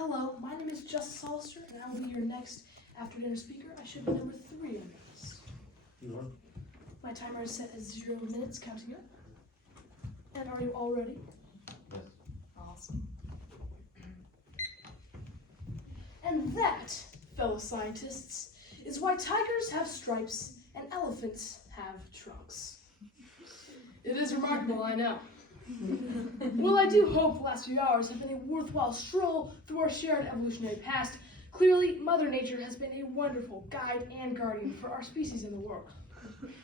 Hello, my name is Justus ADS, and I will be your next after-dinner speaker. I should be number 3 on your list. You are? My timer is set as 0 minutes, counting up. And are you all ready? Yes. Awesome. And that, fellow scientists, is why tigers have stripes and elephants have trunks. It is remarkable, I know. Well, I do hope the last few hours have been a worthwhile stroll through our shared evolutionary past. Clearly, Mother Nature has been a wonderful guide and guardian for our species in the world.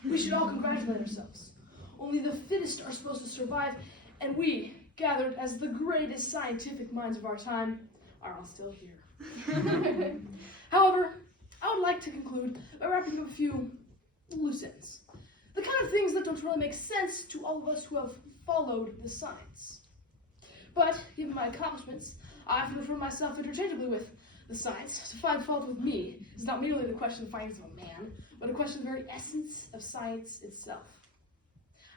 We should all congratulate ourselves. Only the fittest are supposed to survive, and we, gathered as the greatest scientific minds of our time, are all still here. However, I would like to conclude by wrapping up a few loose ends. The kind of things that don't really make sense to all of us who have followed the science. But, given my accomplishments, I often refer myself interchangeably with the science. To find fault with me is not merely the question of findings of a man, but a question of the very essence of science itself.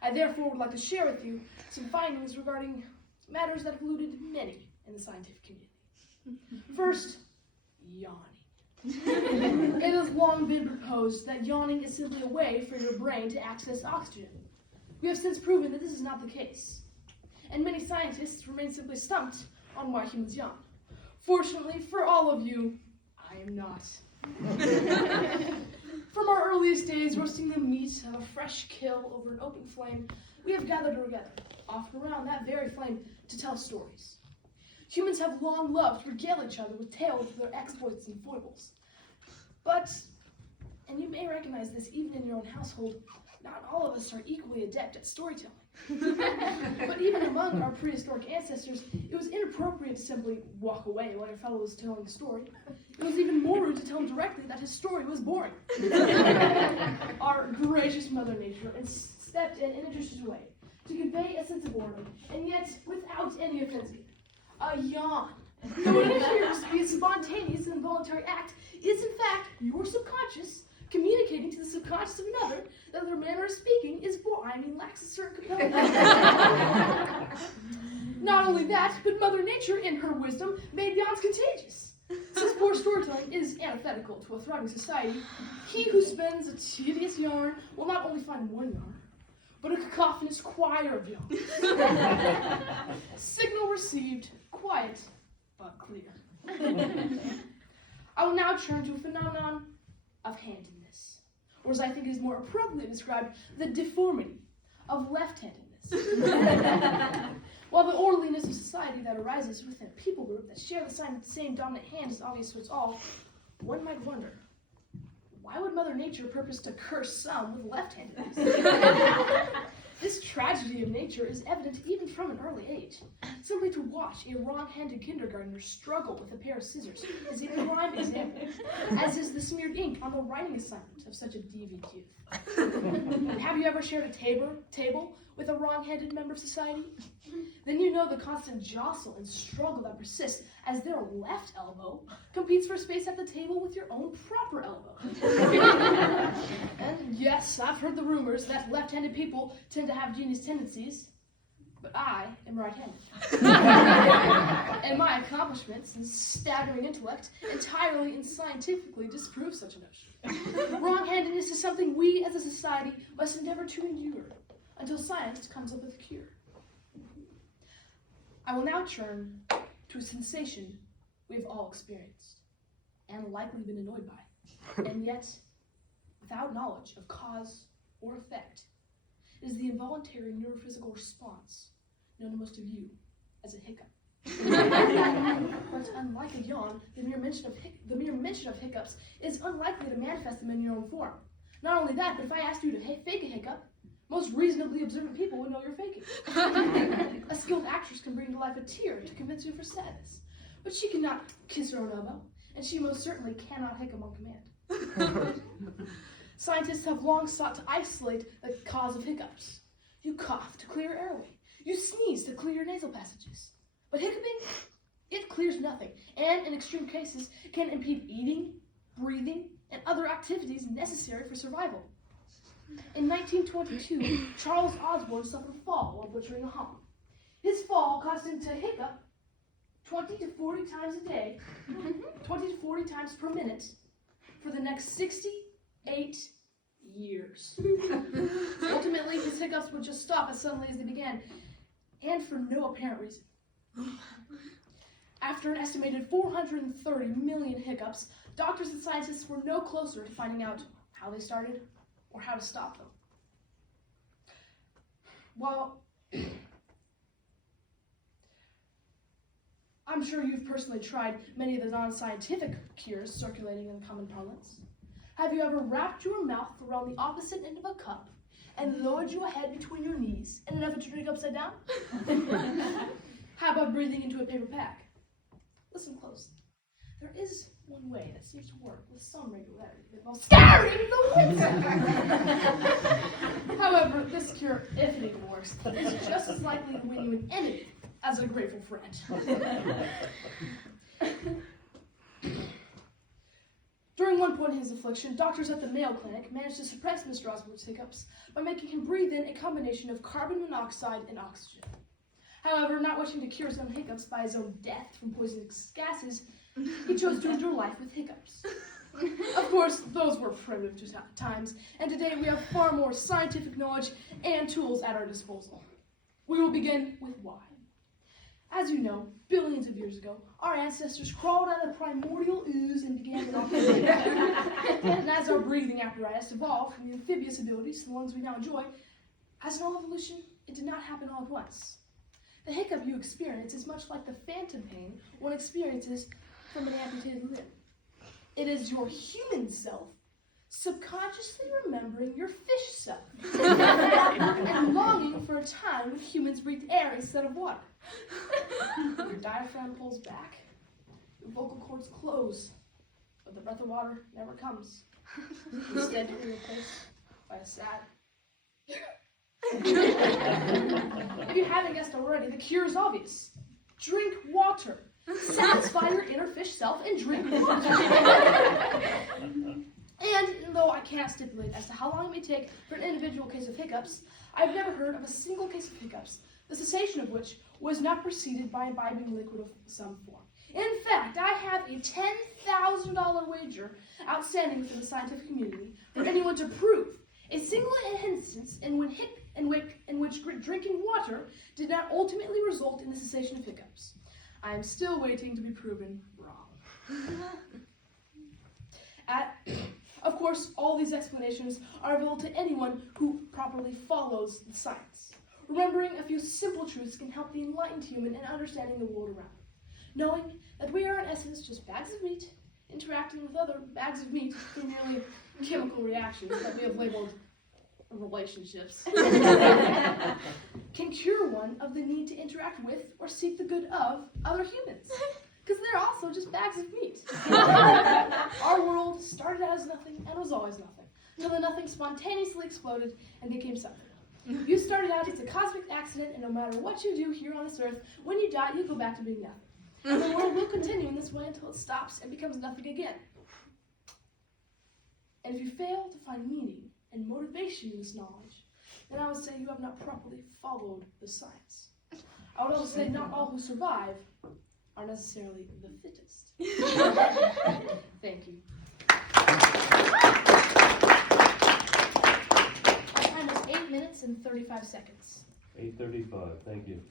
I therefore would like to share with you some findings regarding matters that have eluded many in the scientific community. First, yawning. It has long been proposed that yawning is simply a way for your brain to access oxygen. We have since proven that this is not the case, and many scientists remain simply stumped on why humans yawn. Fortunately for all of you, I am not. From our earliest days roasting the meat of a fresh kill over an open flame, we have gathered together, often around that very flame, to tell stories. Humans have long loved to regale each other with tales of their exploits and foibles. But, and you may recognize this even in your own household, not all of us are equally adept at storytelling. But even among our prehistoric ancestors, it was inappropriate to simply walk away while your fellow was telling a story. It was even more rude to tell him directly that his story was boring. Our gracious Mother Nature stepped in a judicious way to convey a sense of order, and yet without any offense. A yawn, though it appears to be a spontaneous and involuntary act, is in fact your subconscious communicating to the subconscious of another that their manner of speaking is lacks a certain compelling. Not only that, but Mother Nature, in her wisdom, made yawns contagious. Since poor storytelling is antithetical to a thriving society, he who spends a tedious yarn will not only find one yarn, but a cacophonous choir of yawns. Signal received, quiet but clear. I will now turn to a phenomenon of handedness, or as I think is more appropriately described, the deformity of left-handedness. While the orderliness of society that arises within a people group that share the same dominant hand is obvious to us all, one might wonder, why would Mother Nature purpose to curse some with left-handedness? This tragedy of nature is evident even from an early age. Simply to watch a wrong-handed kindergartner struggle with a pair of scissors is a prime example, as is the smeared ink on the writing assignment of such a deviant youth. Have you ever shared a table with a wrong-handed member of society? Then you know the constant jostle and struggle that persists as their left elbow competes for space at the table with your own proper elbow. And yes, I've heard the rumors that left-handed people tend to have genius tendencies, but I am right-handed. And my accomplishments and staggering intellect entirely and scientifically disprove such a notion. Wrong-handedness is something we as a society must endeavor to endure until science comes up with a cure. I will now turn to a sensation we have all experienced and likely been annoyed by, and yet without knowledge of cause or effect. It is the involuntary neurophysical response known to most of you as a hiccup. But unlike a yawn, the mere mention of hiccups is unlikely to manifest them in your own form. Not only that, but if I asked you to fake a hiccup, most reasonably observant people would know you're faking. A skilled actress can bring to life a tear to convince you of her sadness, but she cannot kiss her own elbow, and she most certainly cannot hiccup on command. Scientists have long sought to isolate the cause of hiccups. You cough to clear your airway. You sneeze to clear your nasal passages. But hiccuping, it clears nothing, and in extreme cases can impede eating, breathing, and other activities necessary for survival. In 1922, Charles Osborne suffered a fall while butchering a hog. His fall caused him to hiccup 20 to 40 times a day, 20 to 40 times per minute, for the next 68 years. Ultimately, his hiccups would just stop as suddenly as they began, and for no apparent reason. After an estimated 430 million hiccups, doctors and scientists were no closer to finding out how they started or how to stop them. While I'm sure you've personally tried many of the non-scientific cures circulating in common parlance, have you ever wrapped your mouth around the opposite end of a cup and lowered your head between your knees in an effort to drink upside down? How about breathing into a paper pack? Listen closely. There is one way that seems to work with some regularity that involves scattering the winds. However, this cure, if it even works, is just as likely to win you an enemy as a grateful friend. During one point in his affliction, doctors at the Mayo Clinic managed to suppress Mr. Osborne's hiccups by making him breathe in a combination of carbon monoxide and oxygen. However, not wishing to cure his own hiccups by his own death from poisonous gases, he chose to endure life with hiccups. Of course, those were primitive times, and today we have far more scientific knowledge and tools at our disposal. We will begin with why. As you know, billions of years ago, our ancestors crawled out of the primordial ooze and began to walk. And as our breathing apparatus evolved from the amphibious abilities to the lungs we now enjoy, as in all evolution, it did not happen all at once. The hiccup you experience is much like the phantom pain one experiences from an amputated limb. It is your human self subconsciously remembering your fish self and longing for a time when humans breathed air instead of water. Your diaphragm pulls back, your vocal cords close, but the breath of water never comes. Instead, you're replaced by a sad. If you haven't guessed already, the cure is obvious. Drink water. Satisfy your inner fish self and drink water. And though I can't stipulate as to how long it may take for an individual case of hiccups, I've never heard of a single case of hiccups, the cessation of which was not preceded by imbibing liquid of some form. In fact, I have a $10,000 wager outstanding for the scientific community for anyone to prove a single instance in which drinking water did not ultimately result in the cessation of hiccups. I am still waiting to be proven wrong. Of course, all these explanations are available to anyone who properly follows the science. Remembering a few simple truths can help the enlightened human in understanding the world around. Knowing that we are in essence just bags of meat interacting with other bags of meat through merely chemical reactions that we have labeled relationships can cure one of the need to interact with or seek the good of other humans. Because they're also just bags of meat. Our world started out as nothing and was always nothing, until the nothing spontaneously exploded and became something. You started out as a cosmic accident, and no matter what you do here on this earth, when you die, you go back to being nothing. And the world will continue in this way until it stops and becomes nothing again. And if you fail to find meaning and motivation in this knowledge, then I would say you have not properly followed the science. I would also say not all who survive are necessarily the fittest. Thank you. Our time is 8 minutes and 35 seconds. 8:35, thank you.